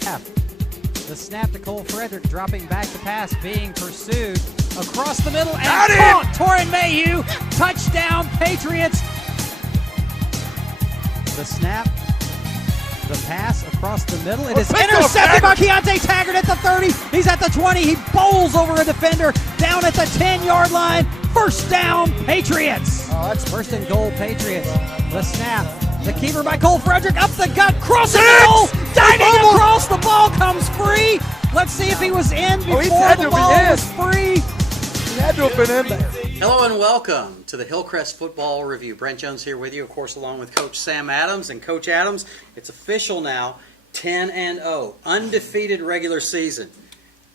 The snap to Cole Frederick, dropping back to pass, being pursued across the middle, and Got caught. him! Torrin Mayhew, touchdown Patriots. The snap, the pass across the middle. It is intercepted by Keontae Taggart at the 30. He's at the 20. He bowls over a defender down at the 10-yard line. First down, Patriots. Oh, that's first and goal, Patriots. The snap. The keeper by Cole Frederick, up the gut, crossing the goal, diving across, the ball comes free. Let's see if he was in before the ball was free. He had to have been in there. Hello and welcome to the Hillcrest Football Review. Brent Jones here with you, of course, along with Coach Sam Adams. And Coach Adams, it's official now, 10-0, undefeated regular season.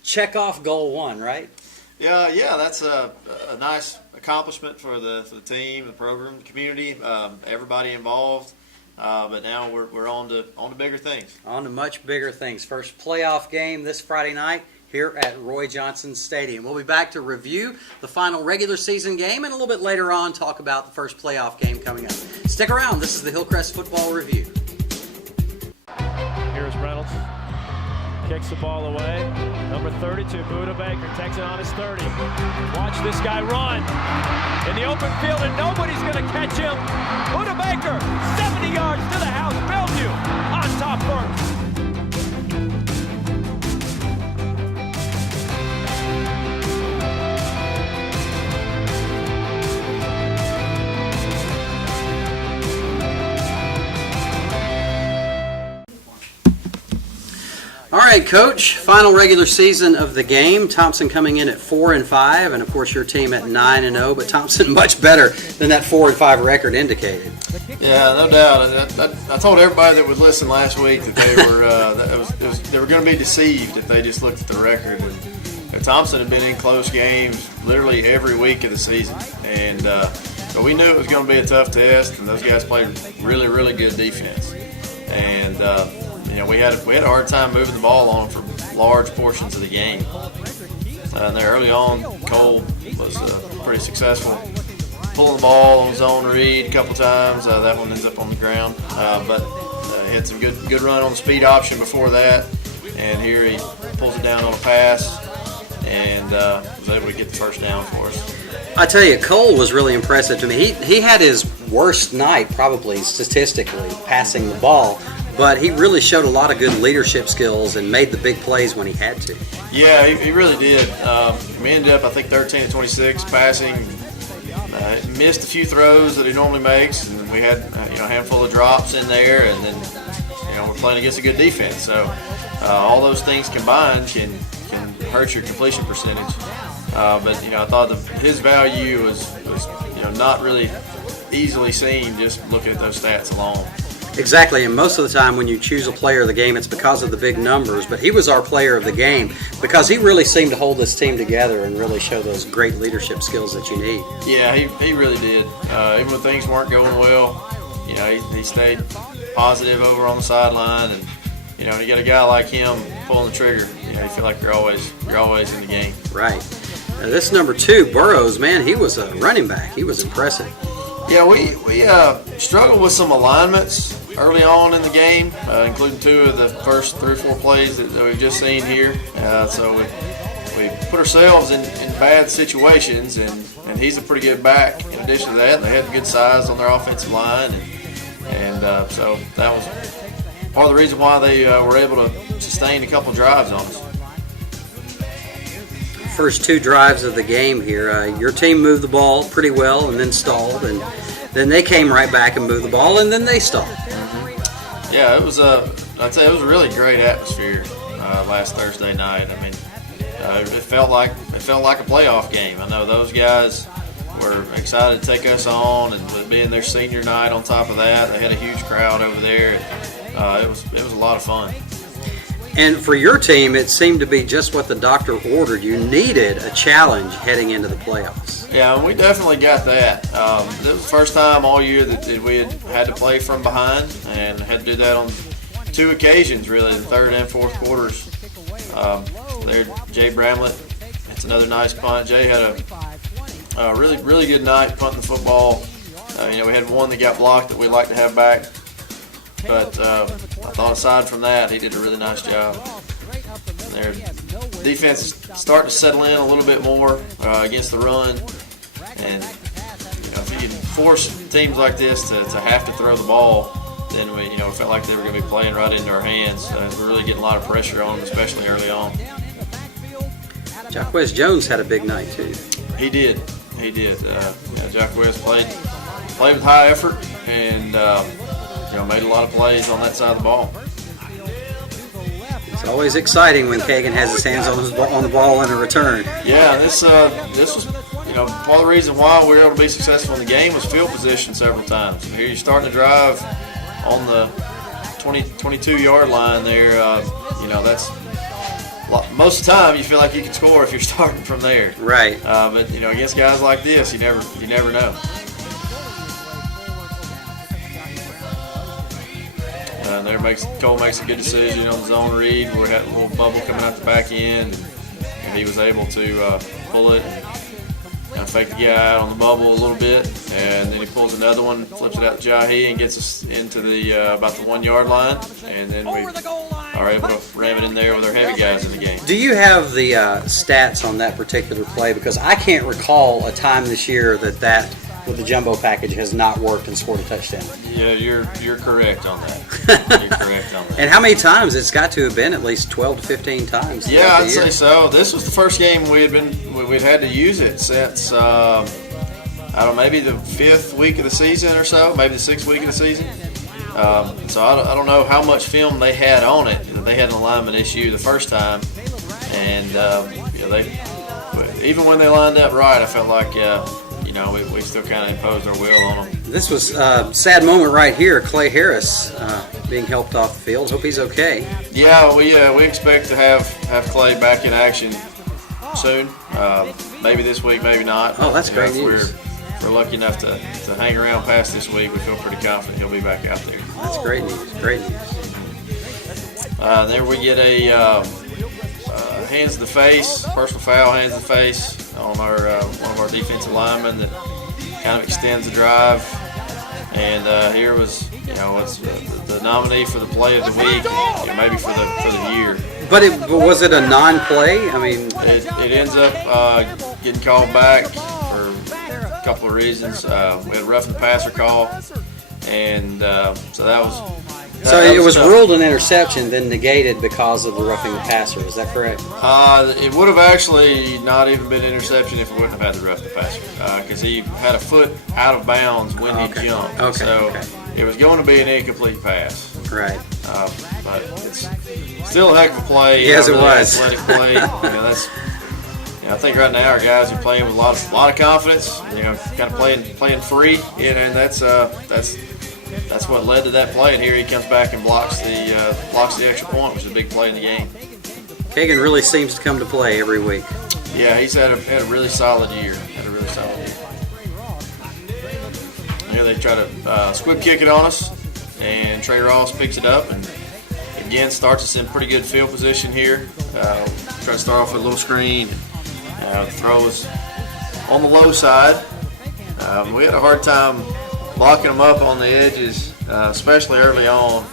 Check off goal one, right? Yeah, that's a nice accomplishment for the team, the program, the community, everybody involved. But now we're on to bigger things. On to much bigger things. First playoff game this Friday night here at Roy Johnson Stadium. We'll be back to review the final regular season game and a little bit later on talk about the first playoff game coming up. Stick around. This is the Hillcrest Football Review. Here's Reynolds. Kicks the ball away. Number 32, Buda Baker, takes it on his 30. Watch this guy run in the open field, and nobody's going to catch him. Buda Baker, 70 yards to the house. Bellevue on top first. All right, Coach. Final regular season of the game. Thompson coming in at 4-5, and of course your team at 9-0. But Thompson much better than that 4-5 record indicated. Yeah, no doubt. I told everybody that would listen last week that they were going to be deceived if they just looked at the record. And Thompson had been in close games literally every week of the season, and but we knew it was going to be a tough test. And those guys played really, really good defense, and. We had a hard time moving the ball on them for large portions of the game. And there early on, Cole was pretty successful, pulling the ball on zone read a couple times. That one ends up on the ground, but he had some good run on the speed option before that. And here he pulls it down on a pass and was able to get the first down for us. I tell you, Cole was really impressive to me. He had his worst night probably statistically passing the ball. But he really showed a lot of good leadership skills and made the big plays when he had to. Yeah, he really did. We ended up, I think, 13-26 passing. Missed a few throws that he normally makes, and we had a handful of drops in there, and then we're playing against a good defense. So all those things combined can hurt your completion percentage. But I thought his value was not really easily seen just looking at those stats alone. Exactly, and most of the time when you choose a player of the game, it's because of the big numbers, but he was our player of the game because he really seemed to hold this team together and really show those great leadership skills that you need. Yeah, he really did. Even when things weren't going well, he stayed positive over on the sideline, and you got a guy like him pulling the trigger, you feel like you're always in the game. Right. This number 2, Burrows, man, he was a running back. He was impressive. Yeah, we struggled with some alignments early on in the game, including 2 of the first 3 or 4 plays that we've just seen here. So we put ourselves in bad situations, and he's a pretty good back. In addition to that, they had good size on their offensive line, and so that was part of the reason why they were able to sustain a couple drives on us. First 2 drives of the game here, your team moved the ball pretty well and then stalled, and then they came right back and moved the ball, and then they stalled. Mm-hmm. Yeah, I'd say it was a really great atmosphere last Thursday night. I mean, it felt like a playoff game. I know those guys were excited to take us on, and with being their senior night on top of that, they had a huge crowd over there. It was a lot of fun. And for your team, it seemed to be just what the doctor ordered. You needed a challenge heading into the playoffs. Yeah, we definitely got that. This was the first time all year that we had to play from behind, and had to do that on 2 occasions, really, the third and fourth quarters. There, Jay Bramlett, that's another nice punt. Jay had a really, really good night punting the football. We had one that got blocked that we'd like to have back. But I thought aside from that, he did a really nice job. Their defense is starting to settle in a little bit more against the run. And if you can force teams like this to have to throw the ball, then we felt like they were going to be playing right into our hands. We're really getting a lot of pressure on them, especially early on. Jacquez Jones had a big night too. He did. Jacquez played with high effort and made a lot of plays on that side of the ball. It's always exciting when Kagan has his hands on the ball in a return. Yeah, this was part of the reason why we were able to be successful in the game was field position several times. And here you're starting to drive on the 22-yard line there. That's most of the time you feel like you can score if you're starting from there. Right. But against guys like this, you never know. Cole makes a good decision on the zone read. We had a little bubble coming out the back end, and he was able to pull it and fake the guy out on the bubble a little bit, and then he pulls another one, flips it out to Jahi, and gets us into the about the 1-yard line, and then we are able to ram it in there with our heavy guys in the game. Do you have the stats on that particular play? Because I can't recall a time this year that with the jumbo package has not worked and scored a touchdown. Yeah, you're correct on that. You're correct on that. And how many times? It's got to have been at least 12 to 15 times. Yeah, I'd say so. This was the first game we'd had to use it since maybe the 5th week of the season or so, maybe the 6th week of the season. So I don't know how much film they had on it. They had an alignment issue the first time, and they even when they lined up right, I felt like we still kind of imposed our will on them. This was a sad moment right here. Clay Harris being helped off the field. Hope he's okay. Yeah, we expect to have Clay back in action soon. Maybe this week, maybe not. Oh, that's great news. If we're lucky enough to hang around past this week, we feel pretty confident he'll be back out there. That's great news. Great news. There we get a hands to the face, personal foul, hands to the face on our one of our defensive linemen that kind of extends the drive. And here was what's the nominee for the play of the week, maybe for the year. But was it a non-play? I mean, it ends up getting called back for a couple of reasons. We had a roughing the passer call, and so that was. So it was ruled an interception, then negated because of the roughing the passer. Is that correct? It would have actually not even been an interception if it wouldn't have had the roughing the passer, because he had a foot out of bounds when he jumped. It was going to be an incomplete pass. Right. But it's still a heck of a play. Yes, it was. Athletic play. I think right now our guys are playing with a lot of confidence. Kind of playing free, and that's what led to that play. And here he comes back and blocks the extra point, which is a big play in the game. Kagan really seems to come to play every week. Yeah, he's had a really solid year. Yeah, they try to squib kick it on us, and Trey Ross picks it up and again starts us in pretty good field position here. Try to start off with a little screen. Throw us on the low side. We had a hard time locking them up on the edges, especially early on.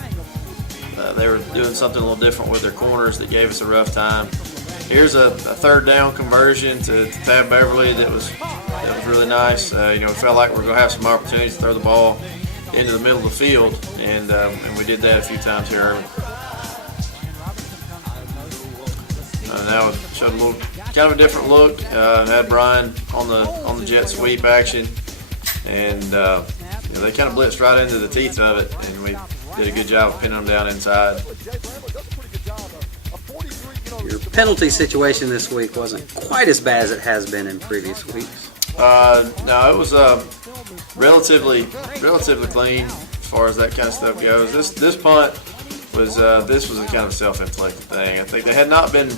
They were doing something a little different with their corners that gave us a rough time. Here's a third down conversion to Thad Beverly that was really nice. It felt like we were going to have some opportunities to throw the ball into the middle of the field, and we did that a few times here early. Now it showed a little kind of a different look. Had Brian on the jet sweep action, and they kind of blitzed right into the teeth of it, and we did a good job of pinning them down inside. Your penalty situation this week wasn't quite as bad as it has been in previous weeks. No, it was relatively clean as far as that kind of stuff goes. This punt was a kind of self-inflicted thing. I think they had not been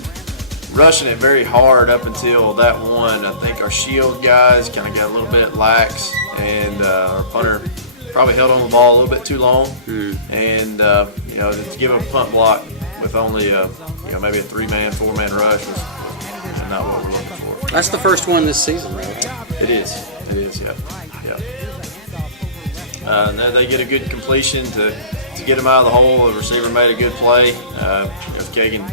rushing it very hard up until that one. I think our shield guys kind of got a little bit lax, and our punter probably held on the ball a little bit too long. And to give up a punt block with only maybe a 3-man, 4-man rush was not what we're looking for. That's the first one this season, right? It is, yeah. They get a good completion to to get him out of the hole. The receiver made a good play. If Kagan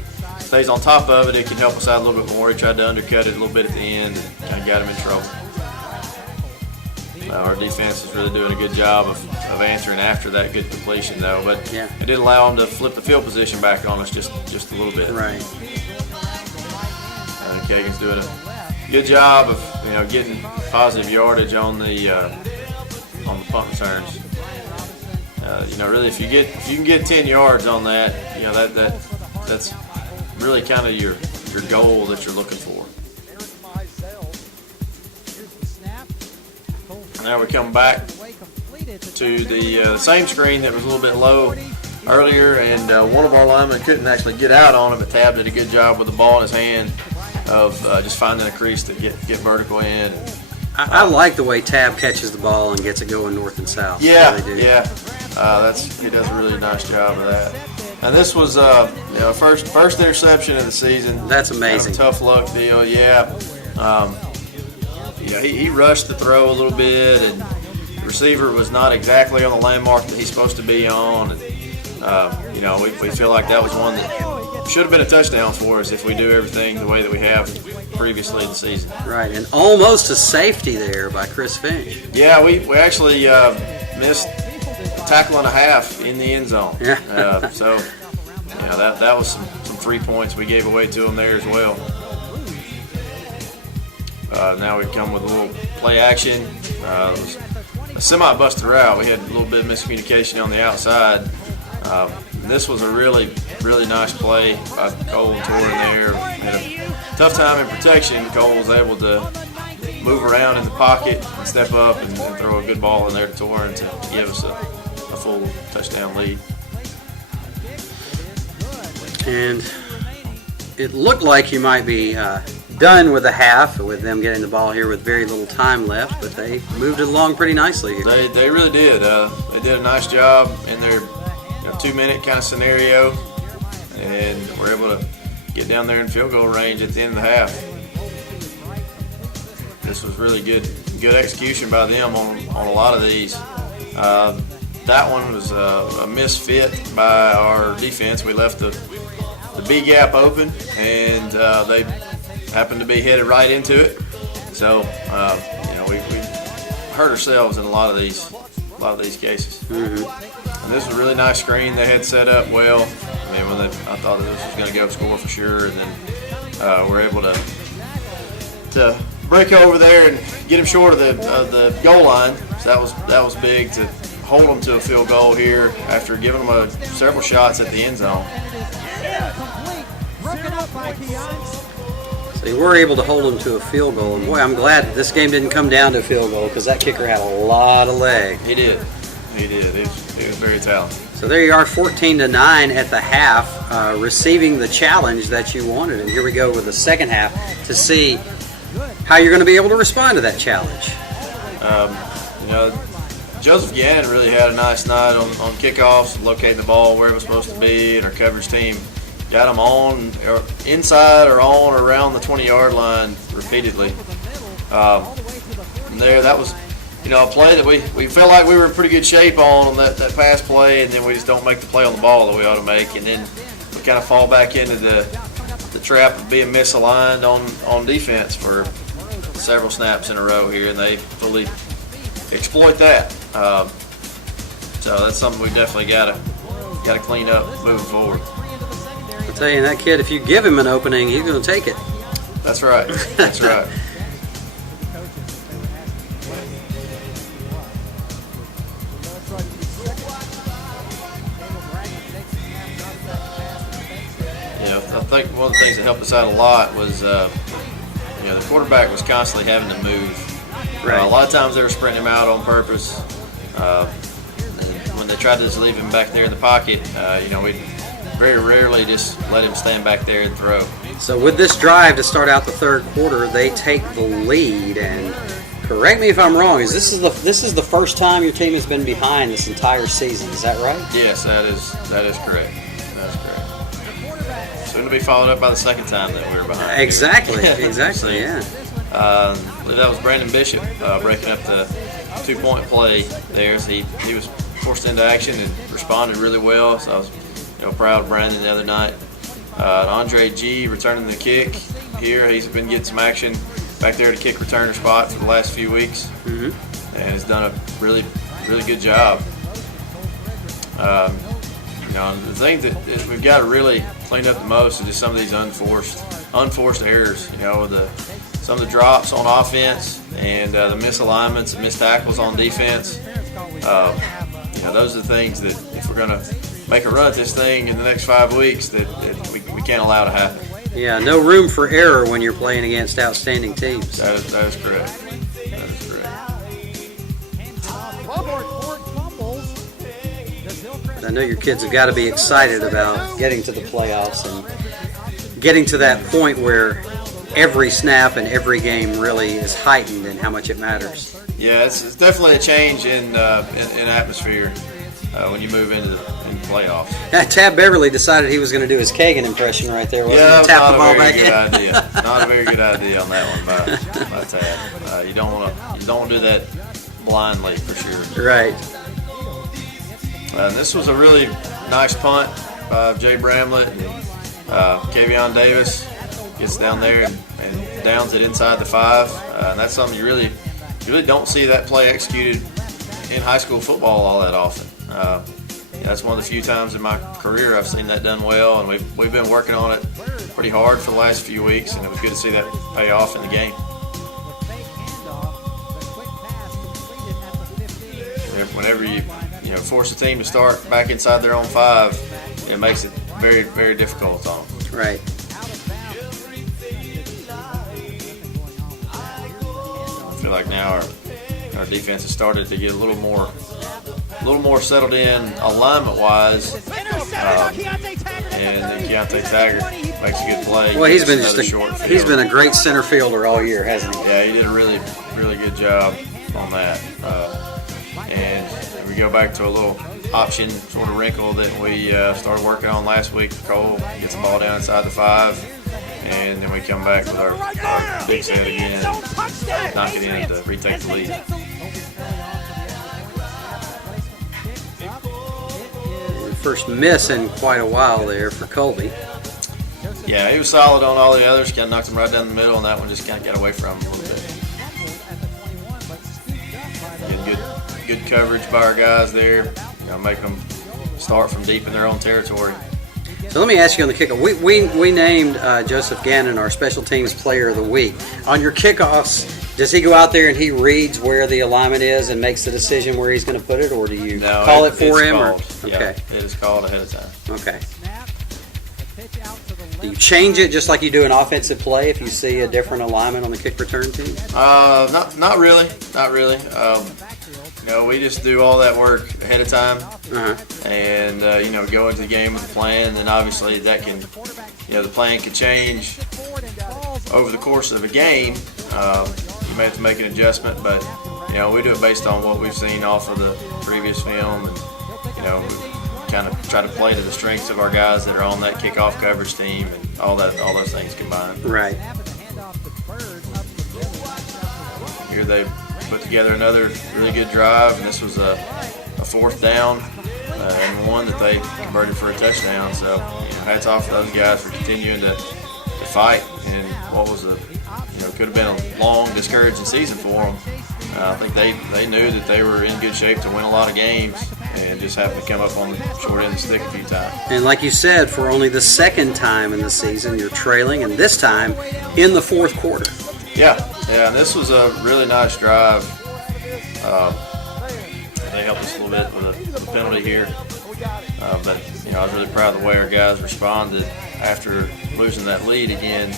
stays on top of it, it can help us out a little bit more. He tried to undercut it a little bit at the end and kind of got him in trouble. Our defense is really doing a good job of answering after that good completion, though. But it did allow them to flip the field position back on us just a little bit. Right. Kagan's doing a good job of getting positive yardage on the punt returns. Really, if you can get 10 yards on that, that's really kind of your goal that you're looking for. Now we come back to the same screen that was a little bit low earlier, and one of our linemen couldn't actually get out on it, but Tab did a good job with the ball in his hand of just finding a crease to get vertical in. I like the way Tab catches the ball and gets it going north and south. Yeah, he does a really nice job of that. And this was first interception of the season. That's amazing. Kind of a tough luck deal. He rushed the throw a little bit, and the receiver was not exactly on the landmark that he's supposed to be on. And, we feel like that was one that should have been a touchdown for us if we do everything the way that we have previously in the season. Right, and almost a safety there by Chris Finch. Yeah, we actually missed a tackle and a half in the end zone. That was some 3 points we gave away to them there as well. Now we come with a little play action. It was a semi-busted route. We had a little bit of miscommunication on the outside. This was a really, really nice play by Cole and Torrin there. Had a tough time in protection. Cole was able to move around in the pocket and step up and throw a good ball in there to Torrin to give us a full touchdown lead. And it looked like you might be done with the half with them getting the ball here with very little time left, but they moved it along pretty nicely here. They really did. They did a nice job in their 2-minute kind of scenario, and we're able to get down there in field goal range at the end of the half. This was really good execution by them on a lot of these. That one was a misfit by our defense. We left the B gap open, and they happened to be headed right into it. So we hurt ourselves in a lot of these cases. Mm-hmm. And this was a really nice screen they had set up well. I thought that this was going to go score for sure, and then we're able to break over there and get him short of the goal line. So that was big to hold them to a field goal here after giving them several shots at the end zone. So they were able to hold them to a field goal, and boy, I'm glad that this game didn't come down to a field goal because that kicker had a lot of leg. He did. He was very talented. So there you are, 14-9 at the half, receiving the challenge that you wanted. And here we go with the second half to see how you're going to be able to respond to that challenge. Joseph Gannon really had a nice night on kickoffs, locating the ball where it was supposed to be, and our coverage team got them on, or inside or on or around the 20-yard line repeatedly. That was a play that we felt like we were in pretty good shape on that pass play, and then we just don't make the play on the ball that we ought to make, and then we kind of fall back into the trap of being misaligned on defense for several snaps in a row here, and they fully exploit that. So that's something we definitely got to clean up moving forward. I'll tell you, that kid, if you give him an opening, he's going to take it. That's right. That's right. I think one of the things that helped us out a lot was, the quarterback was constantly having to move. Right. A lot of times they were sprinting him out on purpose. When they tried to just leave him back there in the pocket, we very rarely just let him stand back there and throw. So with this drive to start out the third quarter, they take the lead. And correct me if I'm wrong, this is the first time your team has been behind this entire season. Is that right? Yes, that is correct. That's correct. Soon to be followed up by the second time that we were behind. Exactly. Yeah. I believe that was Brandon Bishop breaking up the 2-point play there. So he was forced into action and responded really well. So I was proud of Brandon the other night. Andre G returning the kick here. He's been getting some action back there at a kick returner spot for the last few weeks, and has done a really good job. The thing that we've got to really clean up the most is just some of these unforced errors. With some of the drops on offense and the misalignments and missed tackles on defense. Those are the things that if we're going to make a run at this thing in the next 5 weeks, that we can't allow to happen. Yeah, no room for error when you're playing against outstanding teams. That is correct. I know your kids have got to be excited about getting to the playoffs and getting to that point where every snap and every game really is heightened in how much it matters. Yeah, it's definitely a change in atmosphere when you move into the playoffs. Tab Beverly decided he was going to do his Kagan impression right there. Yeah, tap the ball back in. Not a very good idea on that one by Tab. You don't want to do that blindly for sure. Right. And this was a really nice punt by Jay Bramlett. Kavion Davis gets down there and downs it inside the 5. And that's something you really don't see that play executed in high school football all that often. That's one of the few times in my career I've seen that done well, and we've been working on it pretty hard for the last few weeks, and it was good to see that pay off in the game. Whenever you force a team to start back inside their own 5, it makes it very, very difficult on them. Right. I feel like now our defense has started to get a little more settled in alignment-wise, and then Keontae Taggart makes a good play. Well, he's been a great center fielder all year, hasn't he? Yeah, he did a really, really good job on that. And we go back to a little option sort of wrinkle that we started working on last week. Cole gets the ball down inside the 5, and then we come back with our big set again, knock it in to retake the lead. First miss in quite a while there for Colby. Yeah, he was solid on all the others. Kind of knocked him right down the middle, and that one just kind of got away from him a little bit. Getting good coverage by our guys there. Make them start from deep in their own territory. So let me ask you on the kickoff. We named Joseph Gannon our special teams player of the week. On your kickoffs, does he go out there and he reads where the alignment is and makes the decision where he's going to put it, or do you call it for him? Called. Okay. Yeah, it is called ahead of time. Okay. Do you change it just like you do an offensive play if you see a different alignment on the kick return team? Not really. We just do all that work ahead of time, and go into the game with a plan. And then obviously that can, the plan can change over the course of a game. You may have to make an adjustment, but we do it based on what we've seen off of the previous film, and we kind of try to play to the strengths of our guys that are on that kickoff coverage team, and all those things combined. Right. Here they put together another really good drive, and this was a 4th down and one that they converted for a touchdown. So hats off to those guys for continuing to fight in what was could have been a long, discouraging season for them. I think they knew that they were in good shape to win a lot of games, and just happened to come up on the short end of the stick a few times. And like you said, for only the second time in the season, you're trailing, and this time in the 4th quarter. Yeah, and this was a really nice drive. They helped us a little bit with a penalty here. But I was really proud of the way our guys responded after losing that lead again.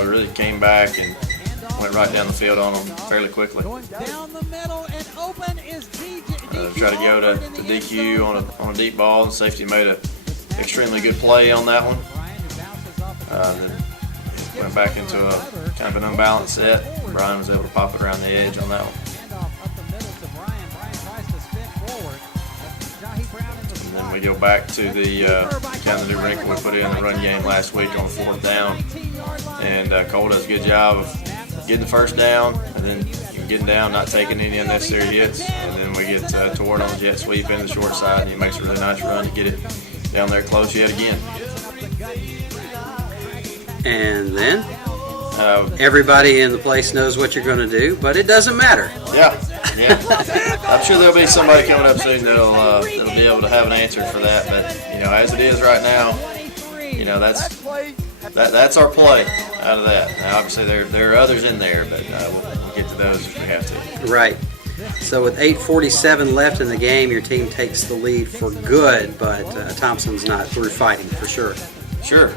We really came back and went right down the field on them fairly quickly. Tried to go to DQ on a deep ball, and safety made an extremely good play on that one. Then went back into a kind of an unbalanced set. Brian was able to pop it around the edge on that one. And then we go back to the kind of the new wrinkle we put in the run game last week on the 4th down. And Cole does a good job of getting the first down, and then getting down, not taking any unnecessary hits. And then we get toward on the jet sweep into the short side, and he makes a really nice run to get it down there close yet again. And then everybody in the place knows what you're going to do, but it doesn't matter. Yeah. I'm sure there'll be somebody coming up soon that'll be able to have an answer for that. But as it is right now, that's our play out of that. Now, obviously, there are others in there, but we'll get to those if we have to. Right. So with 8:47 left in the game, your team takes the lead for good, but Thompson's not through fighting for sure. Sure.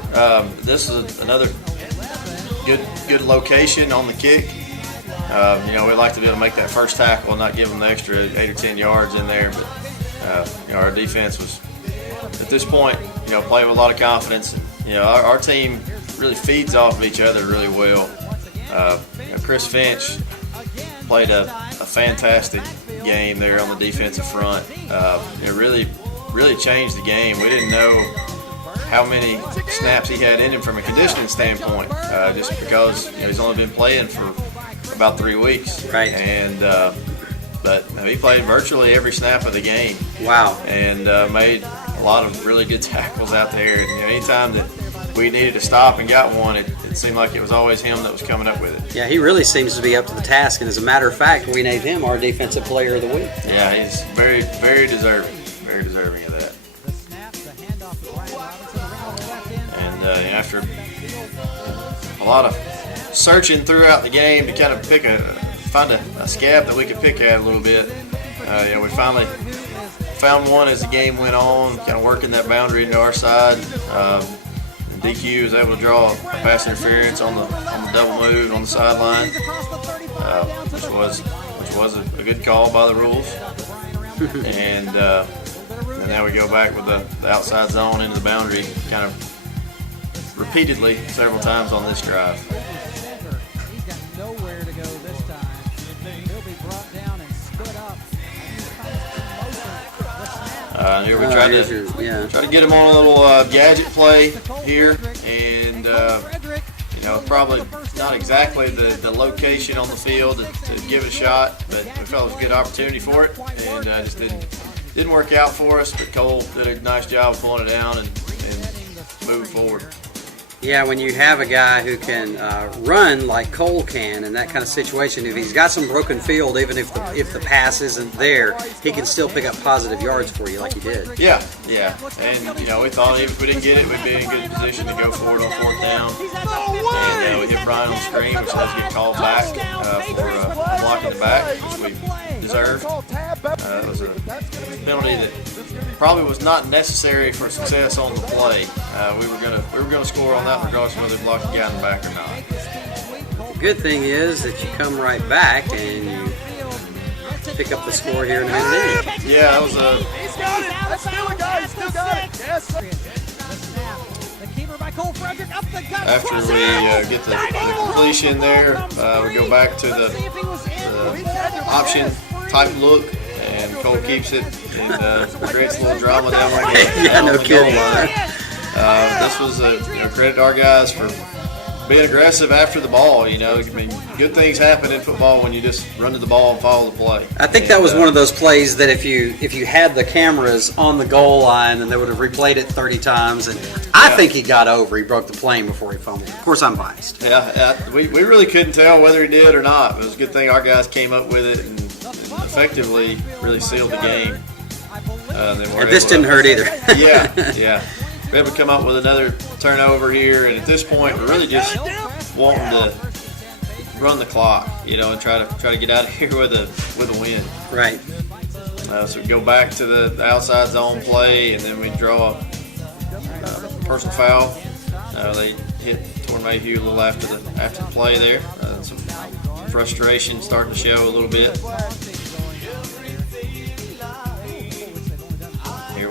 This is another good location on the kick. We'd like to be able to make that first tackle and not give them the extra 8 or 10 yards in there. But our defense was, at this point, playing with a lot of confidence. Our team really feeds off of each other really well. Chris Finch played a fantastic game there on the defensive front. It really changed the game. We didn't know how many snaps he had in him from a conditioning standpoint, just because he's only been playing for about 3 weeks. Right. And but he played virtually every snap of the game. Wow. And made a lot of really good tackles out there. And anytime that we needed to stop and got one, it seemed like it was always him that was coming up with it. Yeah, he really seems to be up to the task. And as a matter of fact, we named him our Defensive Player of the Week. Yeah, he's very, very deserving. Very deserving of that. And after a lot of searching throughout the game to kind of find a scab that we could pick at a little bit, we finally found one as the game went on, kind of working that boundary into our side. DQ was able to draw a pass interference on the double move on the sideline, which was a good call by the rules. And now we go back with the outside zone into the boundary, kind of repeatedly several times on this drive. He's got nowhere to go this time. He'll be brought down and stood up. Here we try to get him on a little gadget play here, and probably not exactly the location on the field to give it a shot, but we felt it was a good opportunity for it, and just didn't work out for us. But Cole did a nice job of pulling it down and moving forward. Yeah, when you have a guy who can run like Cole can in that kind of situation, if he's got some broken field, even if the pass isn't there, he can still pick up positive yards for you like he did. Yeah. And, we thought if we didn't get it, we'd be in good position to go forward on fourth down. And we hit Brian on the screen, which does get called back for blocking the back, which we deserved. It was a penalty that probably was not necessary for success on the play. We were gonna score on that regardless of whether they blocked the guy in the back or not. The good thing is that you come right back and you pick up the score here in a minute. Yeah, that was a. He's got it. That's still a guy. Still got it. Yes. After we get the completion there, we go back to the option type look, and Cole keeps it and creates a little drama down there. Yeah, no kidding. This was credit to our guys for being aggressive after the ball. Good things happen in football when you just run to the ball and follow the play. I think that was one of those plays that if you had the cameras on the goal line, and they would have replayed it 30 times, and I think he got over. He broke the plane before he fumbled. Of course, I'm biased. Yeah, we really couldn't tell whether he did or not. It was a good thing our guys came up with it and effectively really sealed the game. And this didn't hurt either. Yeah. We're able to come up with another turnover here, and at this point, we're really just wanting to run the clock, and try to get out of here with a win. Right. So we go back to the outside zone play, and then we draw a personal foul. They hit Torn Mayhew a little after the play there. Some frustration starting to show a little bit. Here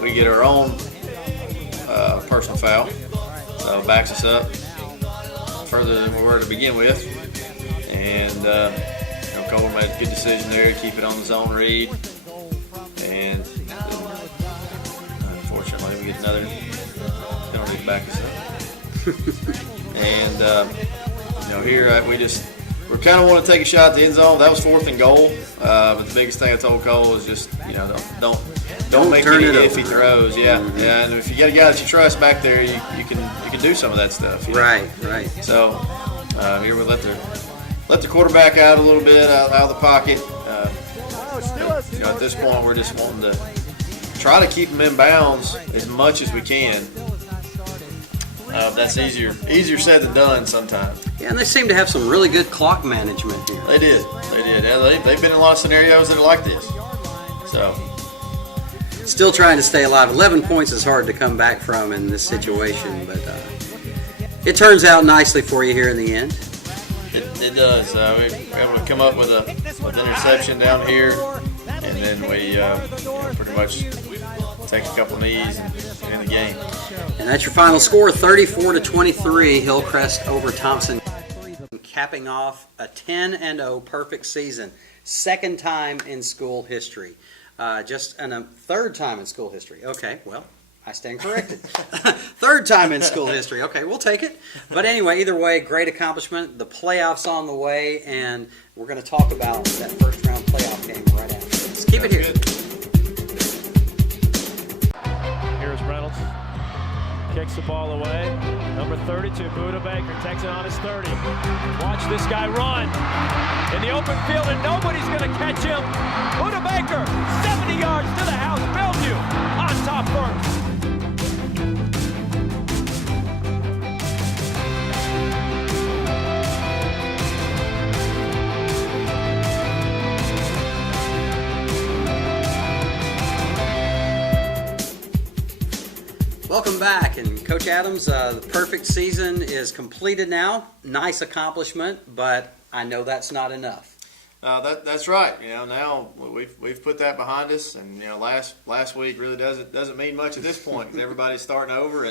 we get our own personal foul. Backs us up further than we were to begin with. And Cole made a good decision there to keep it on the zone read. And unfortunately, we get another penalty to back us up. And here we just we kind of want to take a shot at the end zone. That was 4th and goal. But the biggest thing I told Cole is just, don't make any iffy throws. Yeah, yeah. And if you get a guy that you trust back there, you can do some of that stuff. Right. So here we let the quarterback out a little bit out of the pocket. At this point, we're just wanting to try to keep them in bounds as much as we can. That's easier said than done sometimes. Yeah, and they seem to have some really good clock management here. They did. Yeah, they've been in a lot of scenarios that are like this. So, still trying to stay alive. 11 points is hard to come back from in this situation, but it turns out nicely for you here in the end. It does. We're able to come up with an interception down here, and then we pretty much take a couple knees and end the game. And that's your final score, 34-23, Hillcrest over Thompson, capping off a 10-0 perfect season. 2nd time in school history. Just a 3rd time in school history. Okay, well, I stand corrected. 3rd time in school history. Okay, we'll take it. But anyway, either way, great accomplishment. The playoffs on the way, and we're going to talk about that first-round playoff game right after. Let's keep it here. Here's Reynolds. Kicks the ball away. Number 32, Buda Baker, takes it on his 30. Watch this guy run in the open field, and nobody's going to catch him. Buda Baker, 70 yards to the house. Bellevue on top first. Welcome back, and Coach Adams, the perfect season is completed now. Nice accomplishment, but I know that's not enough. That's right. Now we've put that behind us, and last week really doesn't mean much at this point because everybody's starting over,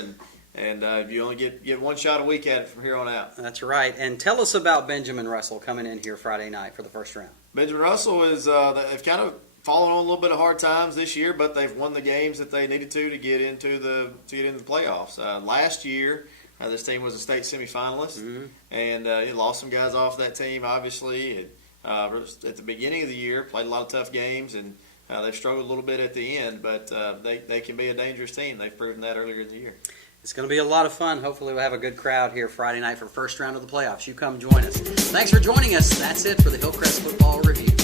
and you only get one shot a week at it from here on out. That's right. And tell us about Benjamin Russell coming in here Friday night for the first round. Benjamin Russell is they've kind of fallen on a little bit of hard times this year, but they've won the games that they needed to get into the playoffs. Last year, this team was a state semifinalist, and it lost some guys off that team. Obviously, at the beginning of the year, played a lot of tough games, and they've struggled a little bit at the end. But they can be a dangerous team. They've proven that earlier in the year. It's going to be a lot of fun. Hopefully, we'll have a good crowd here Friday night for first round of the playoffs. You come join us. Thanks for joining us. That's it for the Hillcrest Football Review.